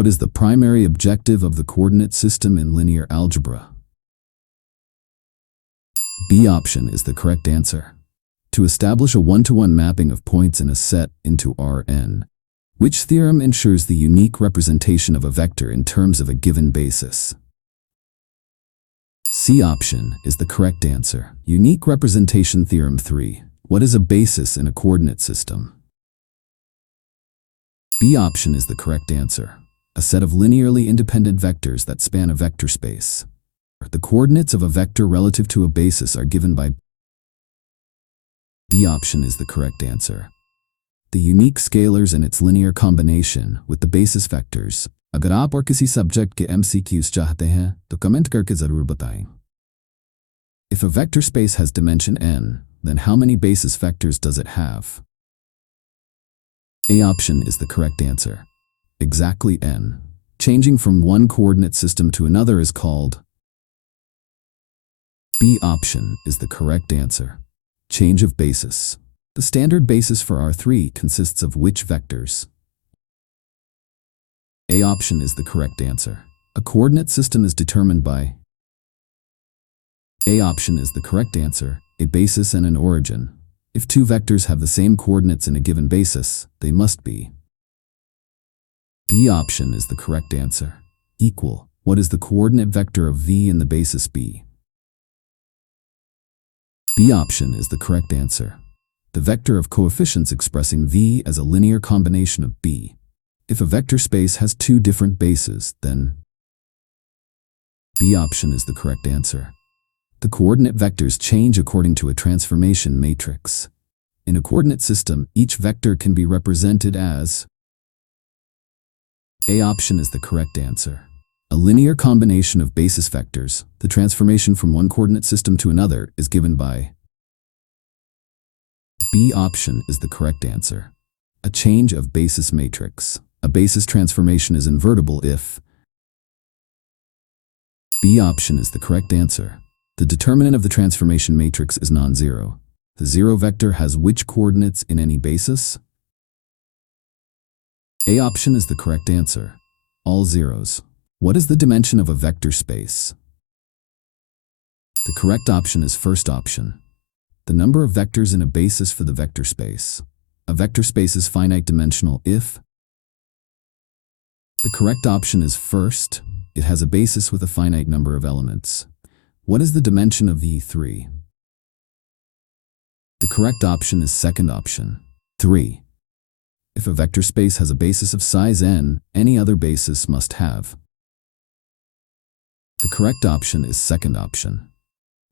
What is the primary objective of the coordinate system in linear algebra? B option is the correct answer. To establish a one-to-one mapping of points in a set into Rn. Which theorem ensures the unique representation of a vector in terms of a given basis? C option is the correct answer. Unique representation theorem 3. What is a basis in a coordinate system? B option is the correct answer. A set of linearly independent vectors that span a vector space. The coordinates of a vector relative to a basis are given by B option is the correct answer. The unique scalars and its linear combination with the basis vectors. अगर आप और किसी subject के MCQs चाहते हैं तो comment करके ज़रूर बताएं. If a vector space has dimension n, then how many basis vectors does it have? A option is the correct answer. Exactly n. Changing from one coordinate system to another is called. B option is the correct answer. Change of basis. The standard basis for R3 consists of which vectors? A option is the correct answer. A coordinate system is determined by. A option is the correct answer. A basis and an origin. If two vectors have the same coordinates in a given basis, they must be. B option is the correct answer. Equal. What is the coordinate vector of V in the basis B? B option is the correct answer. The vector of coefficients expressing V as a linear combination of B. If a vector space has two different bases, then B option is the correct answer. The coordinate vectors change according to a transformation matrix. In a coordinate system, each vector can be represented as. A option is the correct answer. A linear combination of basis vectors, the transformation from one coordinate system to another, is given by. B option is the correct answer. A change of basis matrix. A basis transformation is invertible if. B option is the correct answer. The determinant of the transformation matrix is non-zero. The zero vector has which coordinates in any basis? A option is the correct answer. All zeros. What is the dimension of a vector space? The correct option is first option. The number of vectors in a basis for the vector space. A vector space is finite dimensional if. The correct option is first. It has a basis with a finite number of elements. What is the dimension of E3? The correct option is second option. 3. If a vector space has a basis of size n, any other basis must have. The correct option is second option.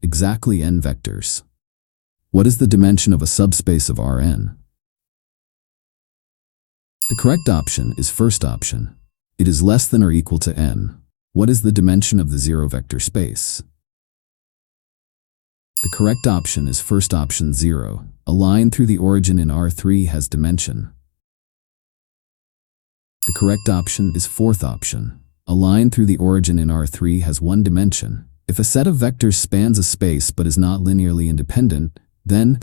Exactly n vectors. What is the dimension of a subspace of Rn? The correct option is first option. It is less than or equal to n. What is the dimension of the zero vector space? The correct option is first option 0. A line through the origin in R3 has dimension. The correct option is fourth option. A line through the origin in R3 has one dimension. If a set of vectors spans a space but is not linearly independent, then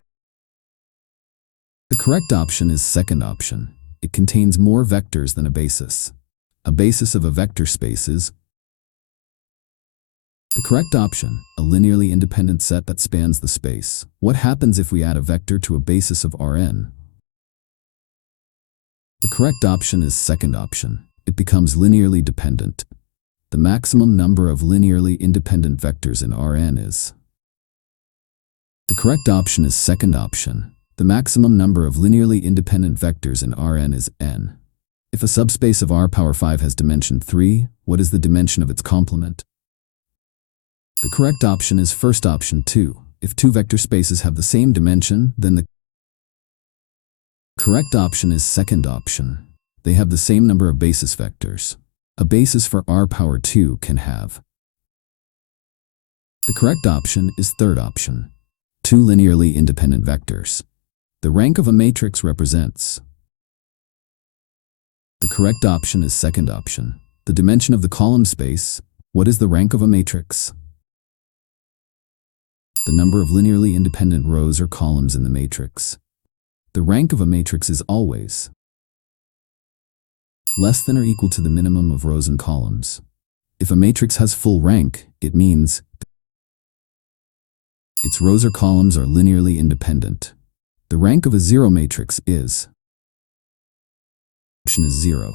the correct option is second option. It contains more vectors than a basis. A basis of a vector space is. The correct option, a linearly independent set that spans the space. What happens if we add a vector to a basis of Rn? The correct option is second option. It becomes linearly dependent. The maximum number of linearly independent vectors in Rn is. The correct option is second option. The maximum number of linearly independent vectors in Rn is n. If a subspace of R power 5 has dimension 3, what is the dimension of its complement? The correct option is first option 2. If two vector spaces have the same dimension, then the correct option is second option. They have the same number of basis vectors. A basis for R power 2 can have. The correct option is third option. Two linearly independent vectors. The rank of a matrix represents. The correct option is second option. The dimension of the column space. What is the rank of a matrix? The number of linearly independent rows or columns in the matrix. The rank of a matrix is always. less than or equal to the minimum of rows and columns. If a matrix has full rank, it means its rows or columns are linearly independent. The rank of a zero matrix is option is 0.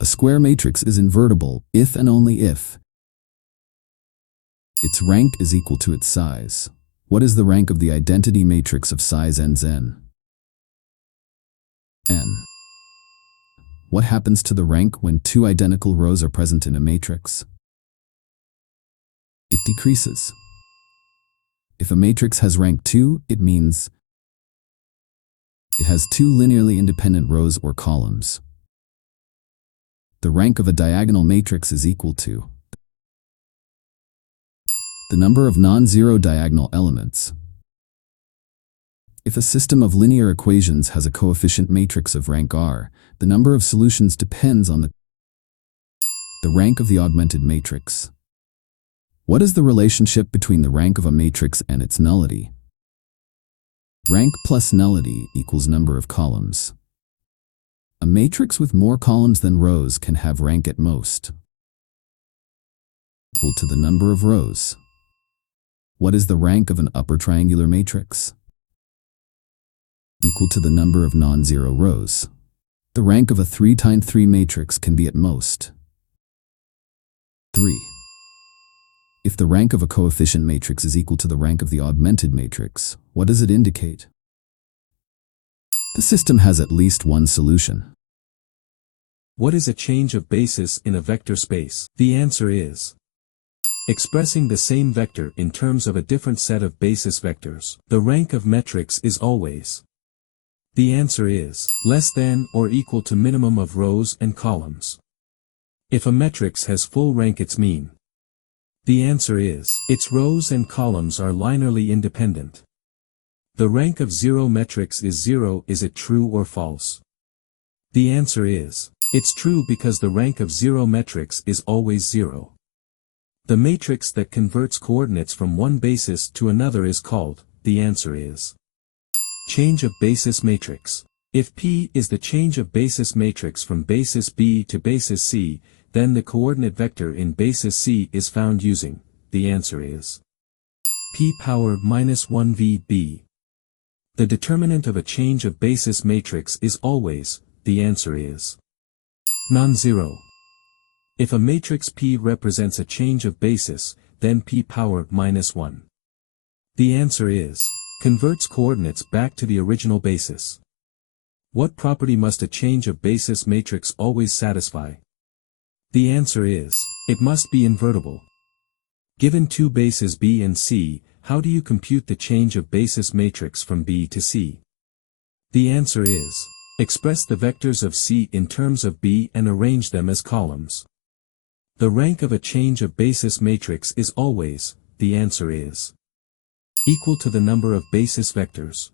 A square matrix is invertible if and only if its rank is equal to its size. What is the rank of the identity matrix of size n? N. What happens to the rank when two identical rows are present in a matrix? It decreases. If a matrix has rank 2, it means it has two linearly independent rows or columns. The rank of a diagonal matrix is equal to the number of non-zero diagonal elements. If a system of linear equations has a coefficient matrix of rank r, the number of solutions depends on the rank of the augmented matrix. What is the relationship between the rank of a matrix and its nullity? Rank plus nullity equals number of columns. A matrix with more columns than rows can have rank at most equal to the number of rows. What is the rank of an upper triangular matrix? Equal to the number of non-zero rows. The rank of a 3 times 3 matrix can be at most 3. If the rank of a coefficient matrix is equal to the rank of the augmented matrix, what does it indicate? The system has at least one solution. What is a change of basis in a vector space? The answer is expressing the same vector in terms of a different set of basis vectors. The rank of matrix is always. The answer is less than or equal to minimum of rows and columns. If a matrix has full rank, its mean. The answer is its rows and columns are linearly independent. The rank of zero matrix is 0. Is it true or false? The answer is it's true because the rank of zero matrix is always 0. The matrix that converts coordinates from one basis to another is called. The answer is change of basis matrix. If P is the change of basis matrix from basis B to basis C, then the coordinate vector in basis C is found using. The answer is P power minus 1VB. The determinant of a change of basis matrix is always. The answer is non-zero. If a matrix P represents a change of basis, then P power minus 1. The answer is converts coordinates back to the original basis. What property must a change of basis matrix always satisfy? The answer is it must be invertible. Given two bases B and C, how do you compute the change of basis matrix from B to C? The answer is express the vectors of C in terms of B and arrange them as columns. The rank of a change of basis matrix is always. The answer is equal to the number of basis vectors.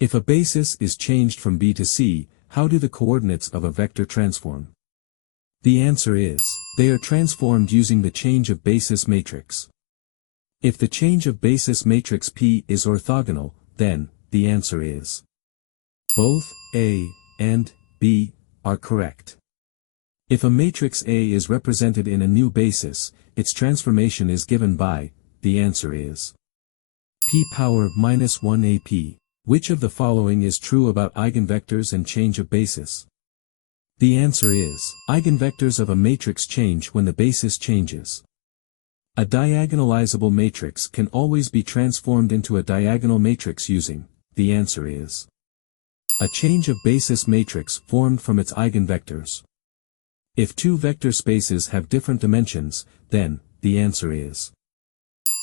If a basis is changed from B to C, how do the coordinates of a vector transform? The answer is they are transformed using the change of basis matrix. If the change of basis matrix P is orthogonal, then the answer is both A and B are correct. If a matrix A is represented in a new basis, its transformation is given by. The answer is P power minus 1 AP. Which of the following is true about eigenvectors and change of basis? The answer is eigenvectors of a matrix change when the basis changes. A diagonalizable matrix can always be transformed into a diagonal matrix using. The answer is a change of basis matrix formed from its eigenvectors. If two vector spaces have different dimensions, then the answer is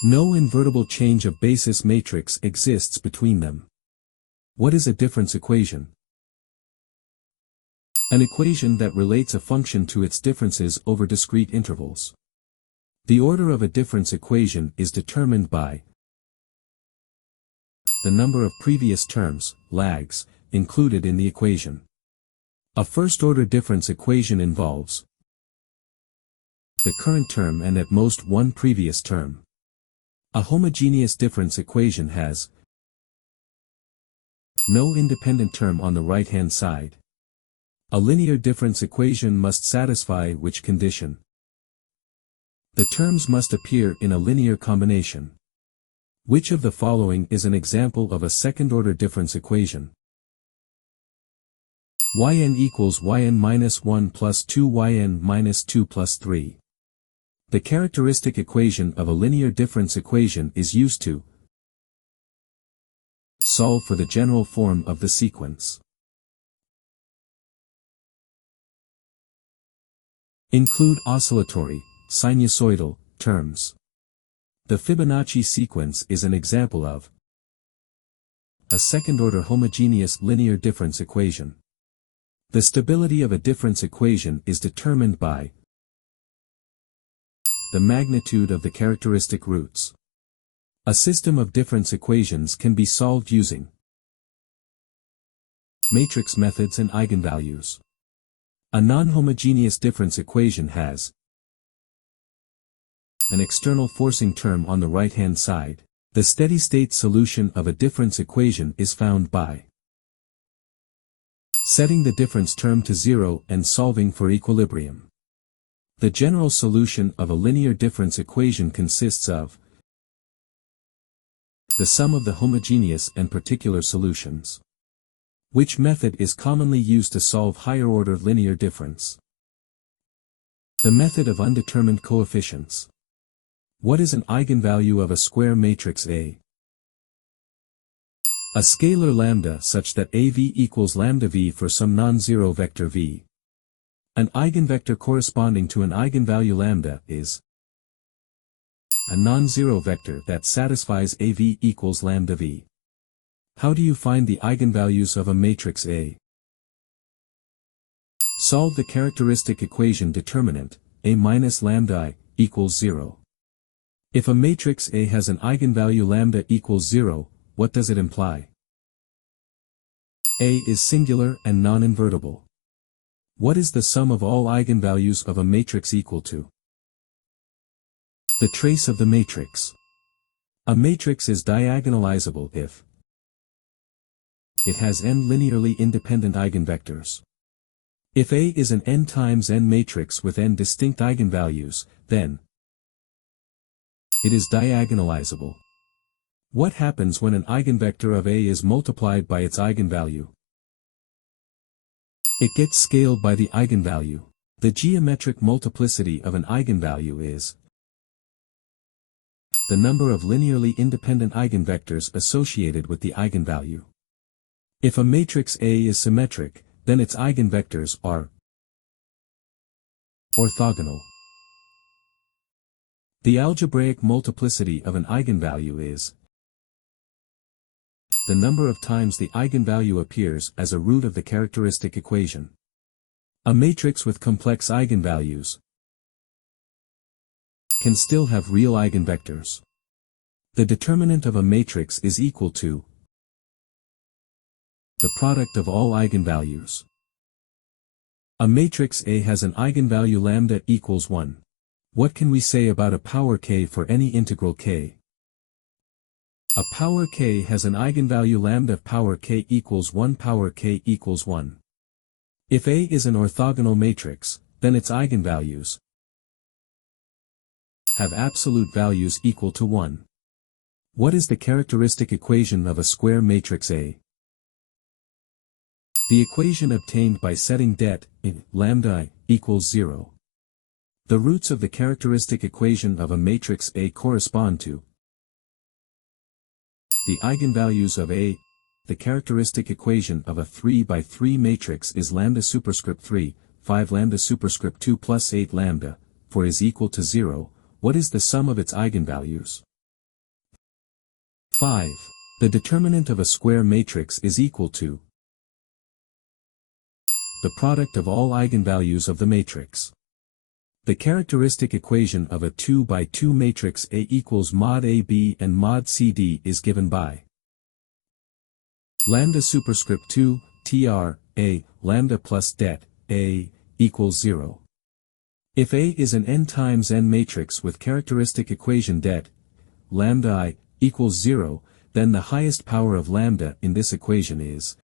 no invertible change of basis matrix exists between them. What is a difference equation? An equation that relates a function to its differences over discrete intervals. The order of a difference equation is determined by the number of previous terms, lags, included in the equation. A first-order difference equation involves the current term and at most one previous term. A homogeneous difference equation has no independent term on the right-hand side. A linear difference equation must satisfy which condition? The terms must appear in a linear combination. Which of the following is an example of a second-order difference equation? yn equals yn minus 1 plus 2yn minus 2 plus 3. The characteristic equation of a linear difference equation is used to solve for the general form of the sequence. Include oscillatory, sinusoidal, terms. The Fibonacci sequence is an example of a second-order homogeneous linear difference equation. The stability of a difference equation is determined by the magnitude of the characteristic roots. A system of difference equations can be solved using matrix methods and eigenvalues. A non-homogeneous difference equation has an external forcing term on the right-hand side. The steady-state solution of a difference equation is found by setting the difference term to 0 and solving for equilibrium. The general solution of a linear difference equation consists of the sum of the homogeneous and particular solutions. Which method is commonly used to solve higher-order linear difference? The method of undetermined coefficients. What is an eigenvalue of a square matrix A? A scalar lambda such that AV equals lambda V for some non-zero vector V. An eigenvector corresponding to an eigenvalue lambda is a non-zero vector that satisfies AV equals lambda V. How do you find the eigenvalues of a matrix A? Solve the characteristic equation determinant, A minus lambda I equals 0. If a matrix A has an eigenvalue lambda equals 0, what does it imply? A is singular and non-invertible. What is the sum of all eigenvalues of a matrix equal to? The trace of the matrix. A matrix is diagonalizable if it has n linearly independent eigenvectors. If A is an n times n matrix with n distinct eigenvalues, then it is diagonalizable. What happens when an eigenvector of A is multiplied by its eigenvalue? It gets scaled by the eigenvalue. The geometric multiplicity of an eigenvalue is the number of linearly independent eigenvectors associated with the eigenvalue. If a matrix A is symmetric, then its eigenvectors are orthogonal. The algebraic multiplicity of an eigenvalue is the number of times the eigenvalue appears as a root of the characteristic equation. A matrix with complex eigenvalues can still have real eigenvectors. The determinant of a matrix is equal to the product of all eigenvalues. A matrix A has an eigenvalue lambda equals 1. What can we say about a power k for any integral k? A power k has an eigenvalue lambda power k equals 1 power k equals 1. If A is an orthogonal matrix, then its eigenvalues have absolute values equal to 1. What is the characteristic equation of a square matrix A? The equation obtained by setting det in lambda I equals 0. The roots of the characteristic equation of a matrix A correspond to the eigenvalues of A. The characteristic equation of a 3 by 3 matrix is lambda superscript 3, 5 lambda superscript 2 plus 8 lambda, 4 is equal to 0. What is the sum of its eigenvalues? 5. The determinant of a square matrix is equal to the product of all eigenvalues of the matrix. The characteristic equation of a 2 by 2 matrix A equals mod AB and mod CD is given by lambda superscript 2, tr, A, lambda plus det, A, equals 0. If A is an n times n matrix with characteristic equation det, lambda I, equals 0, then the highest power of lambda in this equation is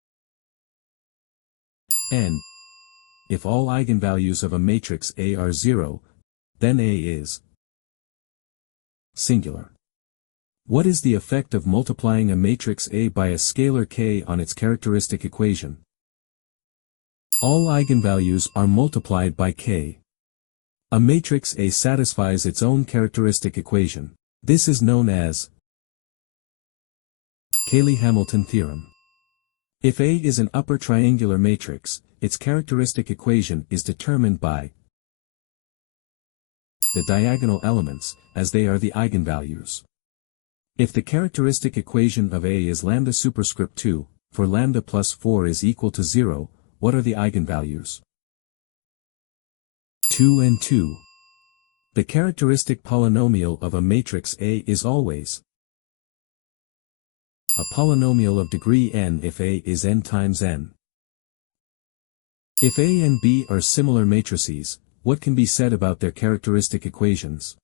n. if all eigenvalues of a matrix A are 0, then A is singular. What is the effect of multiplying a matrix A by a scalar k on its characteristic equation? All eigenvalues are multiplied by k. A matrix A satisfies its own characteristic equation. This is known as Cayley-Hamilton theorem. If A is an upper triangular matrix, its characteristic equation is determined by the diagonal elements, as they are the eigenvalues. If the characteristic equation of A is lambda superscript 2, for lambda plus 4 is equal to 0, what are the eigenvalues? 2 and 2. The characteristic polynomial of a matrix A is always a polynomial of degree n if A is n times n. If A and B are similar matrices, what can be said about their characteristic equations?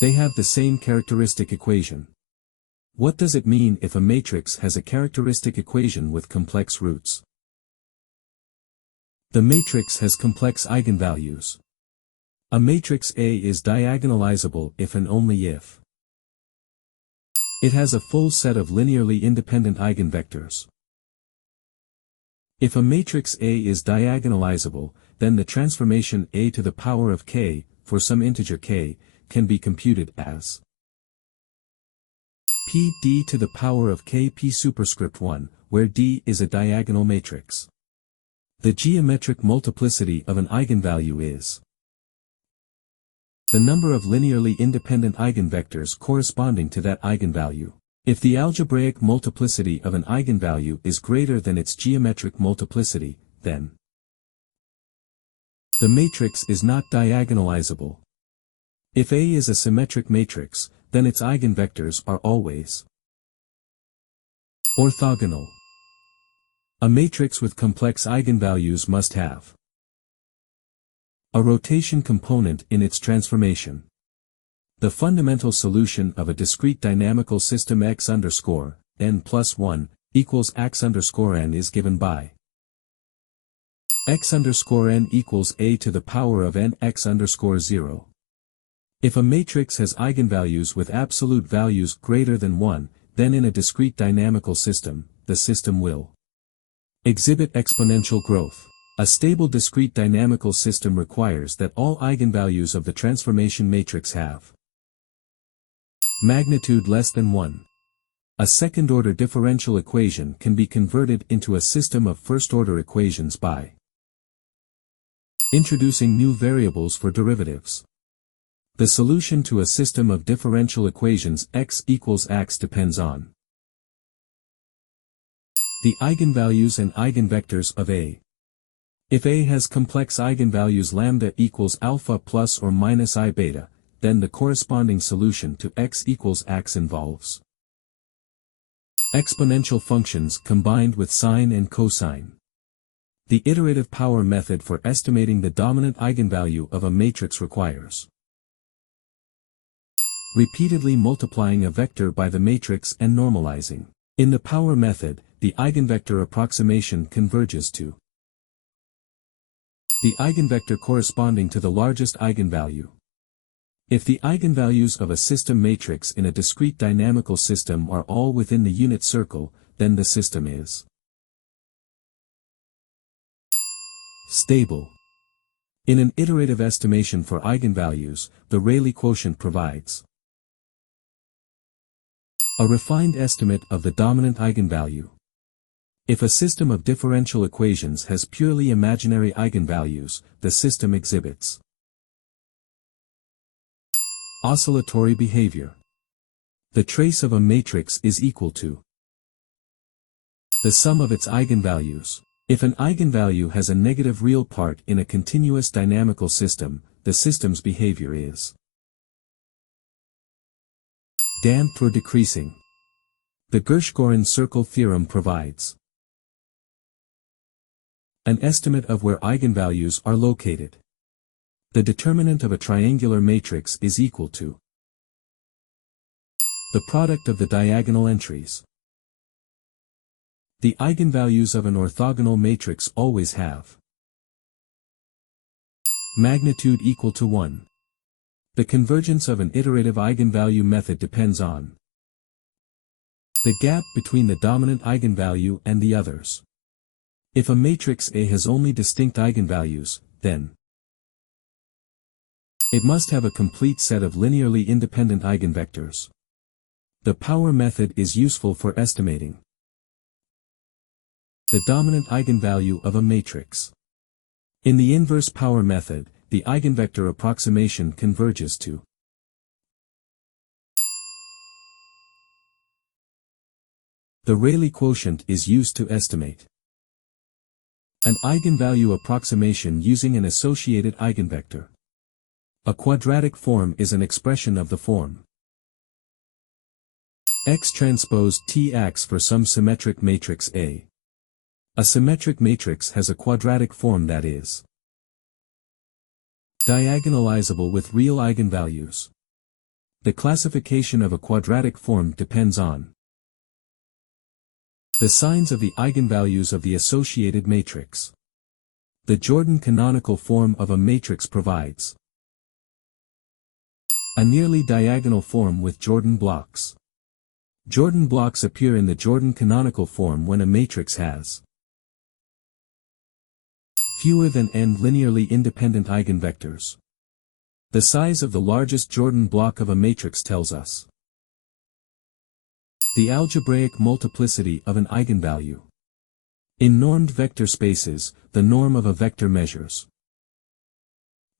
They have the same characteristic equation. What does it mean if a matrix has a characteristic equation with complex roots? The matrix has complex eigenvalues. A matrix A is diagonalizable if and only if it has a full set of linearly independent eigenvectors. If a matrix A is diagonalizable, then the transformation A to the power of k, for some integer k, can be computed as p d to the power of k p superscript 1, where d is a diagonal matrix. The geometric multiplicity of an eigenvalue is the number of linearly independent eigenvectors corresponding to that eigenvalue. If the algebraic multiplicity of an eigenvalue is greater than its geometric multiplicity, then the matrix is not diagonalizable. If A is a symmetric matrix, then its eigenvectors are always orthogonal. A matrix with complex eigenvalues must have a rotation component in its transformation. The fundamental solution of a discrete dynamical system x underscore n plus 1 equals x underscore n is given by x underscore n equals a to the power of n x underscore 0. If a matrix has eigenvalues with absolute values greater than 1, then in a discrete dynamical system, the system will exhibit exponential growth. A stable discrete dynamical system requires that all eigenvalues of the transformation matrix have magnitude less than 1. A second-order differential equation can be converted into a system of first-order equations by introducing new variables for derivatives. The solution to a system of differential equations x equals x depends on the eigenvalues and eigenvectors of A. If A has complex eigenvalues lambda equals alpha plus or minus I beta, then the corresponding solution to x equals x involves exponential functions combined with sine and cosine. The iterative power method for estimating the dominant eigenvalue of a matrix requires repeatedly multiplying a vector by the matrix and normalizing. In the power method, the eigenvector approximation converges to the eigenvector corresponding to the largest eigenvalue. If the eigenvalues of a system matrix in a discrete dynamical system are all within the unit circle, then the system is stable. In an iterative estimation for eigenvalues, the Rayleigh quotient provides a refined estimate of the dominant eigenvalue. If a system of differential equations has purely imaginary eigenvalues, the system exhibits oscillatory behavior. The trace of a matrix is equal to the sum of its eigenvalues. If an eigenvalue has a negative real part in a continuous dynamical system, the system's behavior is damped or decreasing. The Gershgorin circle theorem provides an estimate of where eigenvalues are located. The determinant of a triangular matrix is equal to the product of the diagonal entries. The eigenvalues of an orthogonal matrix always have magnitude equal to 1. The convergence of an iterative eigenvalue method depends on the gap between the dominant eigenvalue and the others. If a matrix A has only distinct eigenvalues, then it must have a complete set of linearly independent eigenvectors. The power method is useful for estimating the dominant eigenvalue of a matrix. In the inverse power method, the eigenvector approximation converges to the Rayleigh quotient is used to estimate an eigenvalue approximation using an associated eigenvector. A quadratic form is an expression of the form X transpose Tx for some symmetric matrix A. A symmetric matrix has a quadratic form that is diagonalizable with real eigenvalues. The classification of a quadratic form depends on the signs of the eigenvalues of the associated matrix. The Jordan canonical form of a matrix provides a nearly diagonal form with Jordan blocks. Jordan blocks appear in the Jordan canonical form when a matrix has fewer than n linearly independent eigenvectors. The size of the largest Jordan block of a matrix tells us the algebraic multiplicity of an eigenvalue. In normed vector spaces, the norm of a vector measures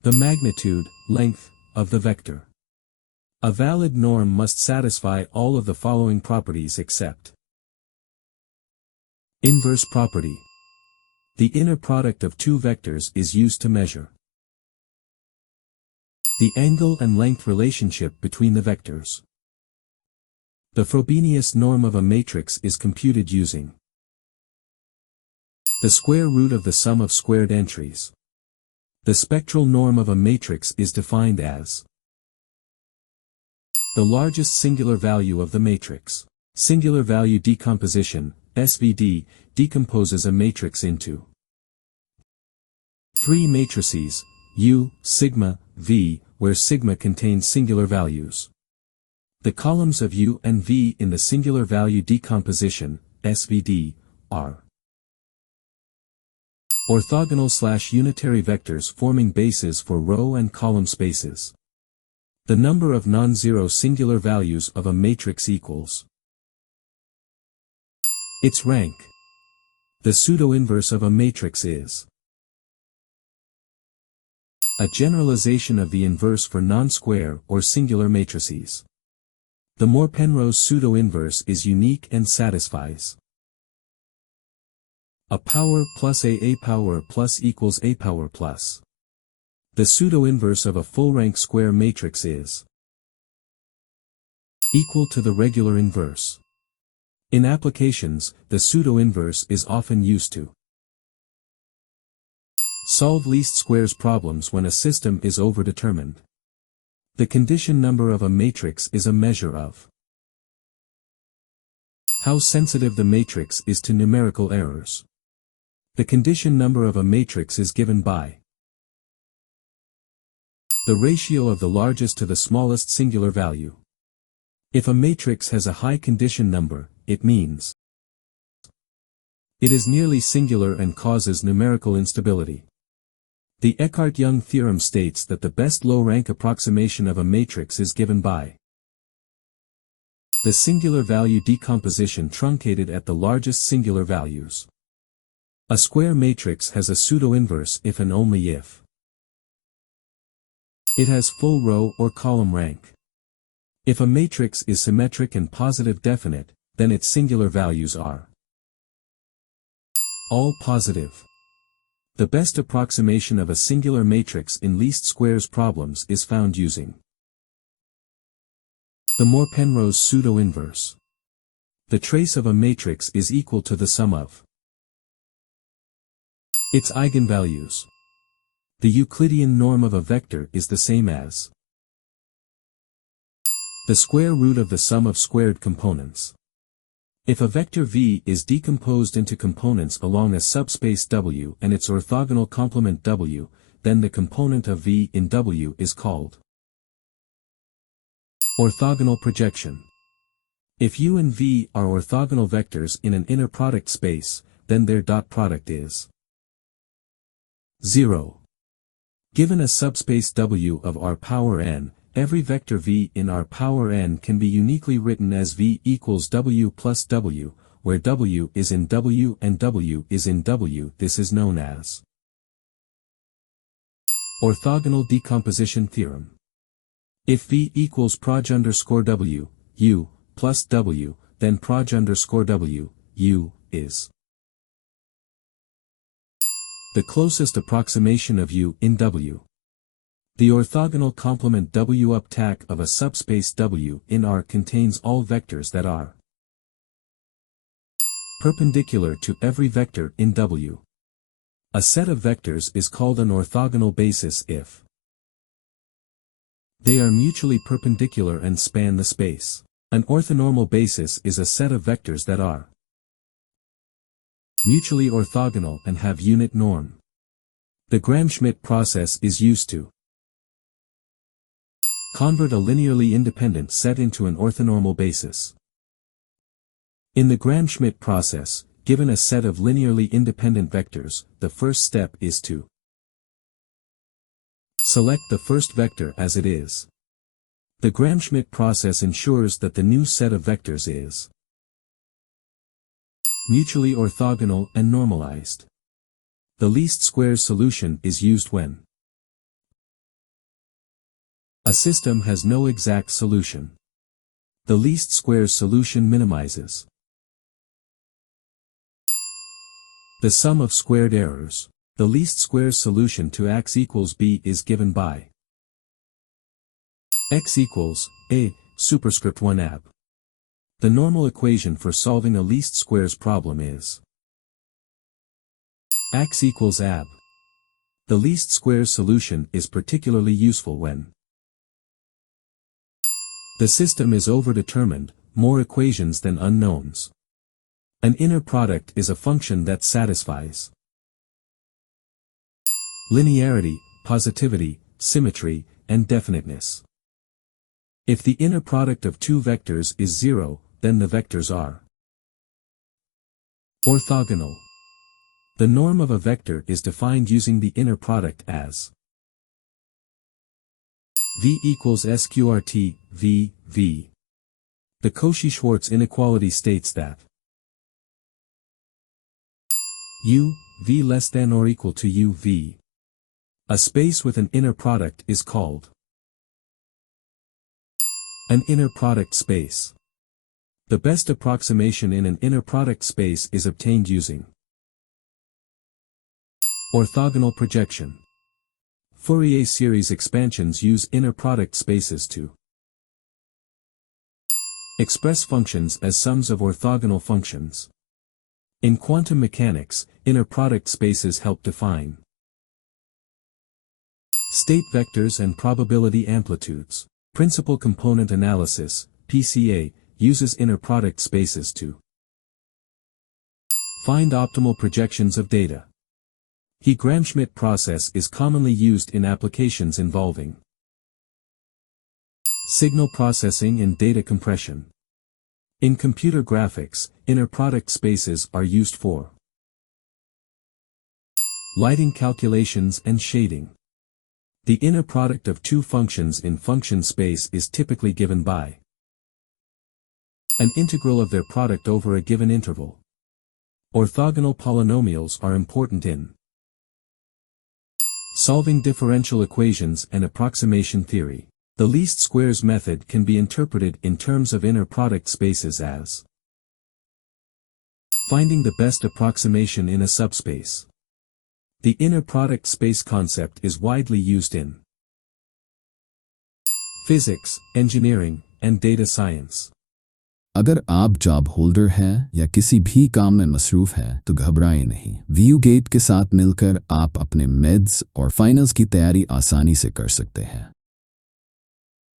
the magnitude, length, of the vector. A valid norm must satisfy all of the following properties except inverse property. The inner product of two vectors is used to measure the angle and length relationship between the vectors. The Frobenius norm of a matrix is computed using the square root of the sum of squared entries. The spectral norm of a matrix is defined as the largest singular value of the matrix. Singular value decomposition, SVD, decomposes a matrix into three matrices, U, sigma, V, where sigma contains singular values. The columns of U and V in the singular value decomposition, SVD, are orthogonal/unitary vectors forming bases for row and column spaces. The number of non-zero singular values of a matrix equals its rank. The pseudo-inverse of a matrix is a generalization of the inverse for non-square or singular matrices. The Moore-Penrose pseudo-inverse is unique and satisfies a power plus a power plus equals a power plus. The pseudo-inverse of a full-rank square matrix is equal to the regular inverse. In applications, the pseudo-inverse is often used to solve least squares problems when a system is overdetermined. The condition number of a matrix is a measure of how sensitive the matrix is to numerical errors. The condition number of a matrix is given by the ratio of the largest to the smallest singular value. If a matrix has a high condition number, it means it is nearly singular and causes numerical instability. The Eckart-Young theorem states that the best low-rank approximation of a matrix is given by the singular value decomposition truncated at the largest singular values. A square matrix has a pseudo-inverse if and only if it has full row or column rank. If a matrix is symmetric and positive definite, then its singular values are all positive. The best approximation of a singular matrix in least squares problems is found using the Moore-Penrose pseudo-inverse. The trace of a matrix is equal to the sum of its eigenvalues. The Euclidean norm of a vector is the same as the square root of the sum of squared components. If a vector v is decomposed into components along a subspace W and its orthogonal complement W, then the component of v in W is called orthogonal projection. If u and v are orthogonal vectors in an inner product space, then their dot product is 0. Given a subspace W of R power n, every vector v in R power n can be uniquely written as v equals W plus W, where W is in W and W is in W. This is known as orthogonal decomposition theorem. If v equals proj_W, u, plus W, then proj_W, u, is the closest approximation of u in W. The orthogonal complement W uptack of a subspace W in R contains all vectors that are perpendicular to every vector in W. A set of vectors is called an orthogonal basis if they are mutually perpendicular and span the space. An orthonormal basis is a set of vectors that are mutually orthogonal and have unit norm. The Gram-Schmidt process is used to convert a linearly independent set into an orthonormal basis. In the Gram-Schmidt process, given a set of linearly independent vectors, the first step is to select the first vector as it is. The Gram-Schmidt process ensures that the new set of vectors is mutually orthogonal and normalized. The least squares solution is used when a system has no exact solution. The least squares solution minimizes the sum of squared errors. The least squares solution to x equals b is given by x equals a superscript 1 ab. The normal equation for solving a least squares problem is x equals ab. The least squares solution is particularly useful when the system is overdetermined, more equations than unknowns. An inner product is a function that satisfies linearity, positivity, symmetry, and definiteness. If the inner product of two vectors is 0, then the vectors are orthogonal. The norm of a vector is defined using the inner product as v equals sqrt, v, v. The Cauchy-Schwarz inequality states that u, v less than or equal to u, v. A space with an inner product is called an inner product space. The best approximation in an inner product space is obtained using orthogonal projection. Fourier series expansions use inner product spaces to express functions as sums of orthogonal functions. In quantum mechanics, inner product spaces help define state vectors and probability amplitudes. Principal component analysis, PCA, uses inner product spaces to find optimal projections of data. The Gram-Schmidt process is commonly used in applications involving signal processing and data compression. In computer graphics, inner product spaces are used for lighting calculations and shading. The inner product of two functions in function space is typically given by an integral of their product over a given interval. Orthogonal polynomials are important in solving differential equations and approximation theory. The least squares method can be interpreted in terms of inner product spaces as finding the best approximation in a subspace. The inner product space concept is widely used in physics, engineering, and data science. अगर आप job holder हैं या किसी भी काम में मसरूफ हैं तो घबराएं नहीं। व्यू गेट के साथ मिलकर आप अपने मिड्स और फाइनल्स की तैयारी आसानी से कर सकते हैं।